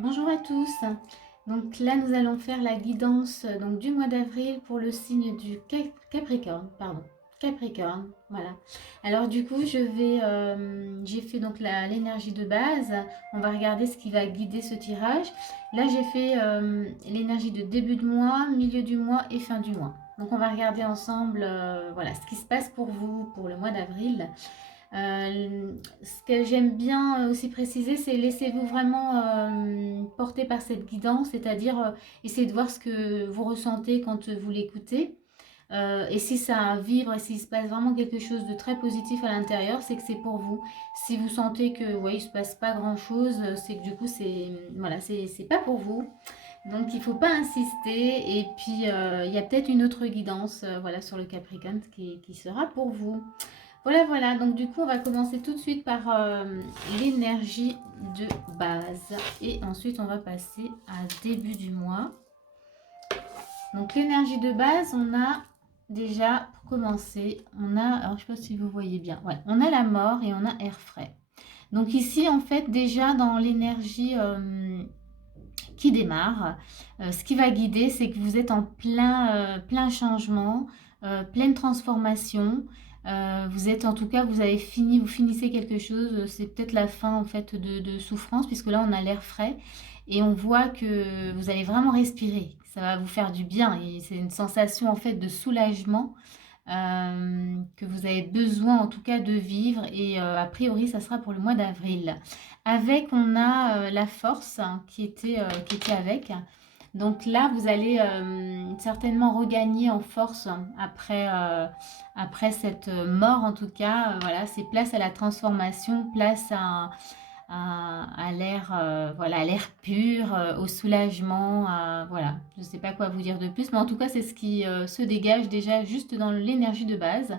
Bonjour à tous. Donc là, nous allons faire la guidance donc, du mois d'avril pour le signe du Capricorne. Pardon, Capricorne. Voilà. Alors du coup, j'ai fait donc l'énergie de base. On va regarder ce qui va guider ce tirage. Là, j'ai fait l'énergie de début de mois, milieu du mois et fin du mois. Donc on va regarder ensemble voilà, ce qui se passe pour vous pour le mois d'avril. Ce que j'aime bien aussi préciser, c'est laissez-vous vraiment porter par cette guidance, c'est-à-dire essayez de voir ce que vous ressentez quand vous l'écoutez. Et si ça vibre et s'il se passe vraiment quelque chose de très positif à l'intérieur, c'est que c'est pour vous. Si vous sentez que ouais, il se passe pas grand-chose, c'est que du coup c'est voilà, c'est pas pour vous. Donc il faut pas insister. Et puis il y a peut-être une autre guidance voilà sur le Capricorne qui sera pour vous. Voilà, voilà. Donc du coup, on va commencer tout de suite par l'énergie de base. Et ensuite, on va passer à début du mois. Donc l'énergie de base, on a déjà, pour commencer, on a, alors je ne sais pas si vous voyez bien, ouais, on a la mort et on a air frais. Donc ici, en fait, déjà dans l'énergie qui démarre, ce qui va guider, c'est que vous êtes en plein changement, pleine transformation. Vous êtes en tout cas, vous avez fini, vous finissez quelque chose. C'est peut-être la fin en fait de souffrance, puisque là on a l'air frais et on voit que vous allez vraiment respirer. Ça va vous faire du bien et c'est une sensation en fait de soulagement que vous avez besoin en tout cas de vivre et a priori ça sera pour le mois d'avril. Avec on a la force hein, qui était avec. Donc là vous allez certainement regagner en force après cette mort en tout cas. Voilà, c'est place à la transformation, place à l'air voilà, à l'air pur, au soulagement, voilà. Je ne sais pas quoi vous dire de plus, mais en tout cas, c'est ce qui se dégage déjà juste dans l'énergie de base.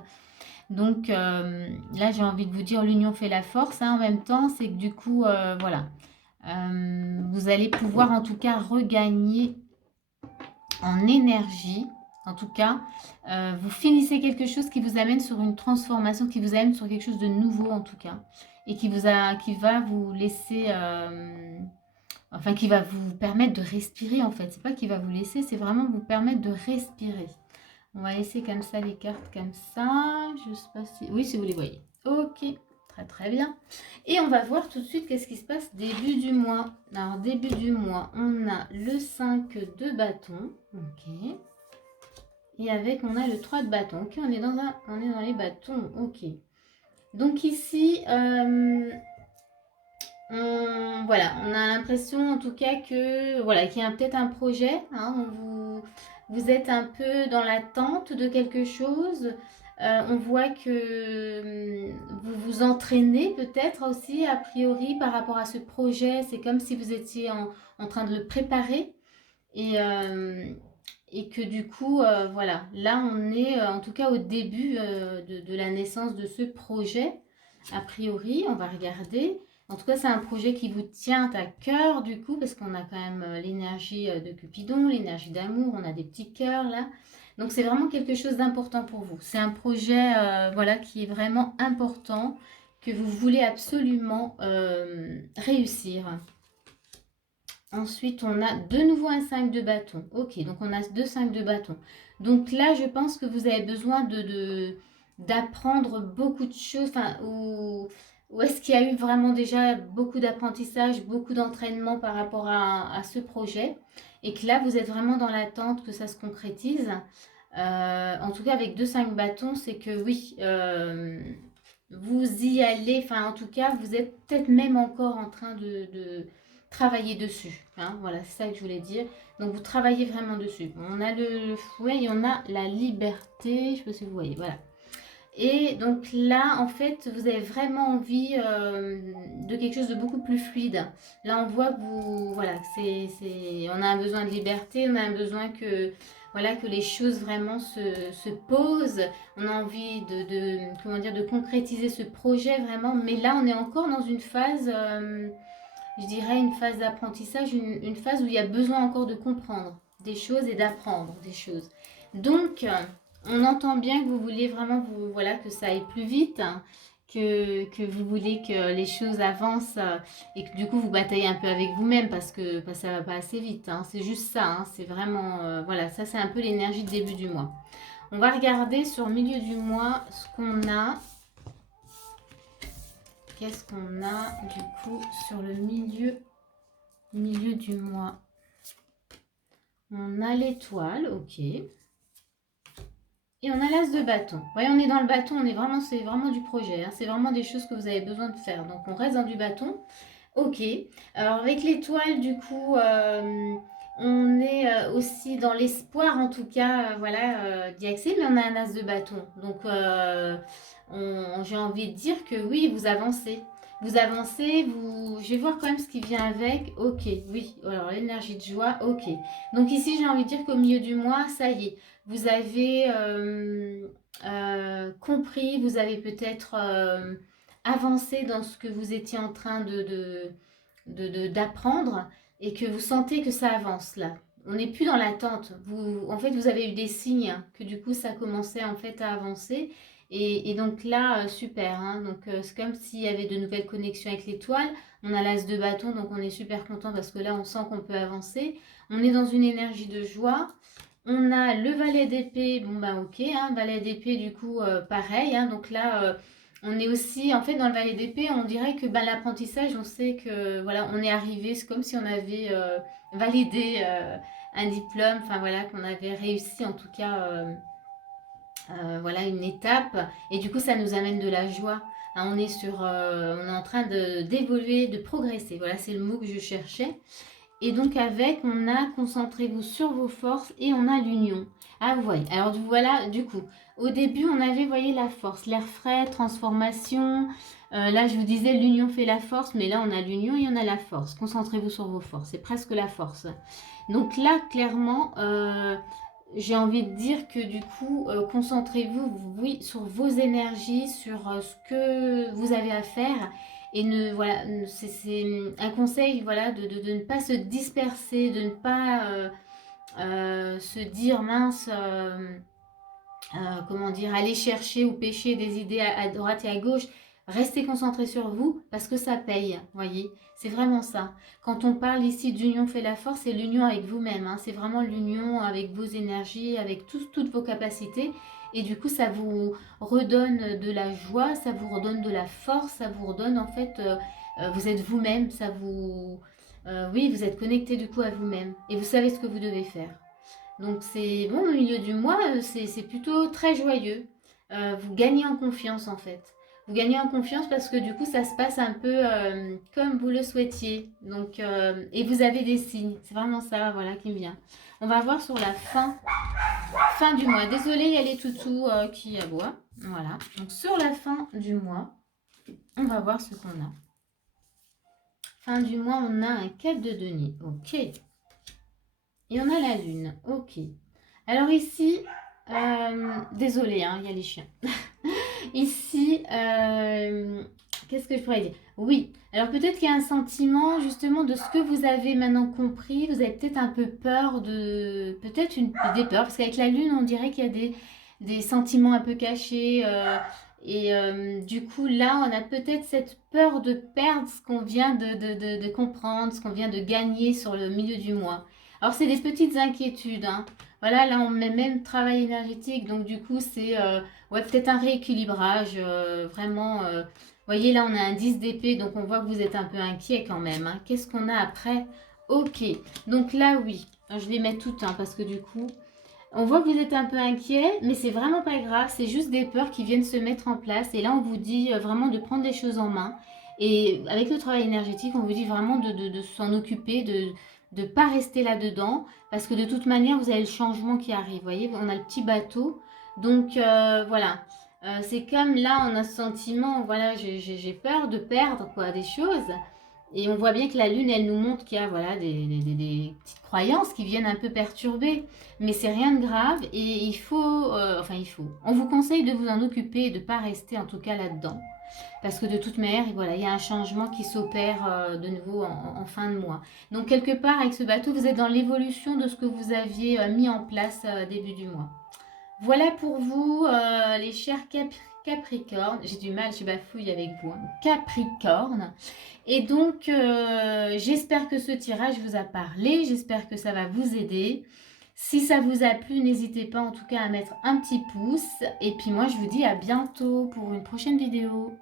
Donc là, j'ai envie de vous dire, l'union fait la force. Hein, en même temps, c'est que du coup, voilà, vous allez pouvoir en tout cas regagner en énergie. En tout cas, vous finissez quelque chose qui vous amène sur une transformation, qui vous amène sur quelque chose de nouveau en tout cas, et qui va vous laisser, enfin qui va vous permettre de respirer en fait. C'est pas qui va vous laisser, c'est vraiment vous permettre de respirer. On va laisser comme ça les cartes comme ça. Je sais pas si, oui, si vous les voyez. Ok, très très bien. Et on va voir tout de suite qu'est-ce qui se passe début du mois. Alors début du mois, on a le 5 de bâton. Ok. Et avec, on a le 3 de bâton. Ok, on est dans les bâtons. Ok. Donc ici, voilà, on a l'impression en tout cas que voilà, qu'il y a peut-être un projet. Hein, vous êtes un peu dans l'attente de quelque chose. On voit que vous vous entraînez peut-être aussi a priori par rapport à ce projet. C'est comme si vous étiez en train de le préparer. Et, et que du coup, voilà, là on est en tout cas au début de la naissance de ce projet. A priori, on va regarder. En tout cas, c'est un projet qui vous tient à cœur du coup, parce qu'on a quand même l'énergie de Cupidon, l'énergie d'amour, on a des petits cœurs là. Donc c'est vraiment quelque chose d'important pour vous. C'est un projet voilà, qui est vraiment important, que vous voulez absolument réussir. Ensuite, on a de nouveau un 5 de bâton. Ok, donc on a deux 5 de bâton. Donc là, je pense que vous avez besoin d'apprendre beaucoup de choses. Enfin, ou est-ce qu'il y a eu vraiment déjà beaucoup d'apprentissage, beaucoup d'entraînement par rapport à ce projet et que là, vous êtes vraiment dans l'attente que ça se concrétise. En tout cas, avec deux 5 bâtons, c'est que oui, vous y allez. Enfin, en tout cas, vous êtes peut-être même encore en train de travailler dessus. Hein, voilà, c'est ça que je voulais dire. Donc, vous travaillez vraiment dessus. On a le fouet et on a la liberté. Je sais pas si vous voyez, voilà. Et donc là, en fait, vous avez vraiment envie de quelque chose de beaucoup plus fluide. Là, on voit que vous, voilà, on a un besoin de liberté, on a un besoin que, voilà, que les choses vraiment se posent. On a envie comment dire, de concrétiser ce projet vraiment. Mais là, on est encore dans une phase, je dirais, une phase d'apprentissage, une phase où il y a besoin encore de comprendre des choses et d'apprendre des choses. Donc, on entend bien que vous voulez vraiment voilà, que ça aille plus vite hein, que vous voulez que les choses avancent et que du coup vous bataillez un peu avec vous-même parce que ça va pas assez vite. Hein. C'est juste ça, hein. C'est vraiment... voilà, ça c'est un peu l'énergie de début du mois. On va regarder sur le milieu du mois ce qu'on a. Qu'est-ce qu'on a du coup sur le milieu du mois? On a l'étoile, ok. Et on a l'as de bâton. Vous voyez, on est dans le bâton, c'est vraiment du projet. Hein. C'est vraiment des choses que vous avez besoin de faire. Donc on reste dans du bâton. Ok. Alors avec l'étoile, du coup, on est aussi dans l'espoir, en tout cas, voilà, d'y accéder. Mais on a un as de bâton. Donc j'ai envie de dire que oui, vous avancez. Vous avancez, je vais voir quand même ce qui vient avec. Ok, oui. Alors l'énergie de joie, ok. Donc ici, j'ai envie de dire qu'au milieu du mois, ça y est. Vous avez compris, vous avez peut-être avancé dans ce que vous étiez en train d'apprendre et que vous sentez que ça avance là. On n'est plus dans l'attente. En fait, vous avez eu des signes que du coup, ça commençait en fait à avancer. Et donc là, super. Hein. Donc c'est comme s'il y avait de nouvelles connexions avec l'étoile. On a l'as de bâton, donc on est super content parce que là, on sent qu'on peut avancer. On est dans une énergie de joie. On a le valet d'épée, bon bah ok, hein, valet d'épée du coup pareil, hein, donc là on est aussi, en fait dans le valet d'épée on dirait que bah, l'apprentissage on sait que voilà on est arrivé, c'est comme si on avait validé un diplôme, enfin voilà qu'on avait réussi en tout cas voilà une étape et du coup ça nous amène de la joie. Hein, on est en train d'évoluer, de progresser, voilà c'est le mot que je cherchais. Et donc avec, on a concentrez-vous sur vos forces et on a l'union. Ah vous voyez, alors voilà, du coup, au début on avait, vous voyez, la force, l'air frais, transformation. Là je vous disais l'union fait la force, mais là on a l'union et on a la force. Concentrez-vous sur vos forces, c'est presque la force. Donc là, clairement, j'ai envie de dire que du coup, concentrez-vous, oui, sur vos énergies, sur ce que vous avez à faire. Et voilà, c'est un conseil voilà, de ne pas se disperser, de ne pas se dire mince, comment dire, aller chercher ou pêcher des idées à droite et à gauche. Restez concentré sur vous parce que ça paye, voyez. C'est vraiment ça. Quand on parle ici d'union fait la force, c'est l'union avec vous-même. Hein. C'est vraiment l'union avec vos énergies, avec toutes vos capacités. Et du coup, ça vous redonne de la joie, ça vous redonne de la force, ça vous redonne en fait, vous êtes vous-même, oui, vous êtes connecté du coup à vous-même. Et vous savez ce que vous devez faire. Donc c'est bon, au milieu du mois, c'est plutôt très joyeux. Vous gagnez en confiance en fait. Vous gagnez en confiance parce que du coup ça se passe un peu comme vous le souhaitiez. Donc, et vous avez des signes. C'est vraiment ça voilà, qui me vient. On va voir sur la fin du mois. Désolée, il y a les toutous qui aboient. Voilà. Donc sur la fin du mois, on va voir ce qu'on a. Fin du mois, on a un 4 de denier. Ok. Et on a la lune. Ok. Alors ici, désolé, hein, il y a les chiens. Ici, qu'est-ce que je pourrais dire? Oui, alors peut-être qu'il y a un sentiment justement de ce que vous avez maintenant compris. Vous avez peut-être un peu peur peut-être des peurs, parce qu'avec la lune, on dirait qu'il y a des sentiments un peu cachés. Et du coup, là, on a peut-être cette peur de perdre ce qu'on vient de comprendre, ce qu'on vient de gagner sur le milieu du mois. Alors, c'est des petites inquiétudes, hein. Voilà, là, on met même travail énergétique, donc du coup, c'est ouais, peut-être un rééquilibrage, vraiment. Vous voyez, là, on a un 10 d'épée, donc on voit que vous êtes un peu inquiet quand même. Hein. Qu'est-ce qu'on a après? Ok, donc là, oui. Alors, je vais mettre tout, hein, parce que du coup, on voit que vous êtes un peu inquiet, mais c'est vraiment pas grave. C'est juste des peurs qui viennent se mettre en place. Et là, on vous dit vraiment de prendre les choses en main. Et avec le travail énergétique, on vous dit vraiment de s'en occuper, de ne pas rester là-dedans. Parce que de toute manière, vous avez le changement qui arrive. Vous voyez, on a le petit bateau. Donc, voilà. C'est comme là, on a ce sentiment, voilà, j'ai peur de perdre quoi, des choses. Et on voit bien que la lune, elle nous montre qu'il y a voilà, des petites croyances qui viennent un peu perturber. Mais c'est rien de grave et il faut, on vous conseille de vous en occuper et de ne pas rester en tout cas là-dedans. Parce que de toute manière, voilà, il y a un changement qui s'opère de nouveau en fin de mois. Donc quelque part, avec ce bateau, vous êtes dans l'évolution de ce que vous aviez mis en place début du mois. Voilà pour vous, les chers Capricorne. J'ai du mal, je bafouille avec vous. Hein. Capricorne. Et donc, j'espère que ce tirage vous a parlé. J'espère que ça va vous aider. Si ça vous a plu, n'hésitez pas en tout cas à mettre un petit pouce. Et puis moi, je vous dis à bientôt pour une prochaine vidéo.